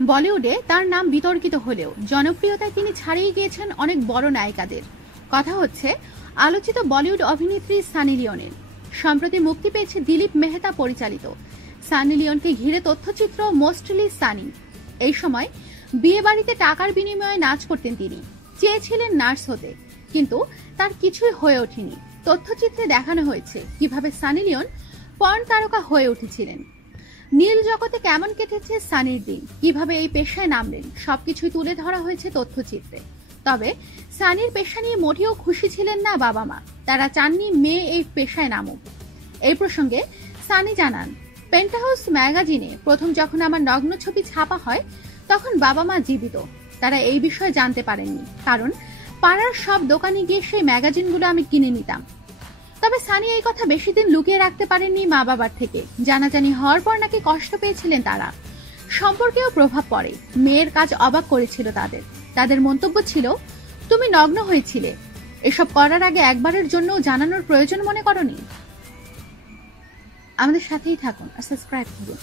বলিউডে তার নাম বিতর্কিত হলেও জনপ্রিয়তায় তিনি ছাড়িয়ে গিয়েছেন অনেক বড় নায়িকাদের। কথা হচ্ছে, আলোচিত বলিউড অভিনেত্রী সানি লিওনের। সম্প্রতি মুক্তি পেয়েছে দিলীপ মেহতা পরিচালিত। সানি লিওনকে ঘিরে তথ্যচিত্র মোস্টলি সানি। এই সময় বিয়ে বাড়িতে টাকার বিনিময়ে নাচ করতেন তিনি। চেয়েছিলেন নার্স হতে, কিন্তু তার কিছুই হয়ে ওঠেনি। তথ্যচিত্রে দেখানো হয়েছে কীভাবে সানি লিওন পর্ন তারকা হয়ে উঠেছিলেন। জগতে কেমন কেটেছে সানির দিন? কীভাবে এই পেশায় নামলেন? সবকিছুই তুলে ধরা হয়েছে তথ্যচিত্রে। তবে সানির পেশা নিয়ে মোটেও খুশি ছিলেন না বাবা মা তারা চাননি মেয়ে এই পেশায় নামুক। এই প্রসঙ্গে সানি জানান পেন্টাহাউস ম্যাগাজিনে প্রথম যখন আমার নগ্ন ছবি ছাপা হয়, তখন বাবা মা জীবিত। তারা এই বিষয়ে জানতে পারেননি। কারণ পাড়ার সব দোকানে গিয়ে সেই ম্যাগাজিনগুলো আমি কিনে নিতাম। তবে সানি এই কথা বেশি দিন লুকিয়ে রাখতে পারেননি মা বাবার থেকে। জানাজানি হওয়ার পর নাকি কষ্ট পেয়েছিলেন তারা। সম্পর্কেও প্রভাব পড়ে। মেয়ের কাজ অবাক করেছিল তাদের। তাদের মন্তব্য ছিল, তুমি নগ্ন হয়েছিলে। এসব করার আগে একবারের জন্য জানানোর প্রয়োজন মনে করনি? আমাদের সাথেই থাকুন আর সাবস্ক্রাইব করুন।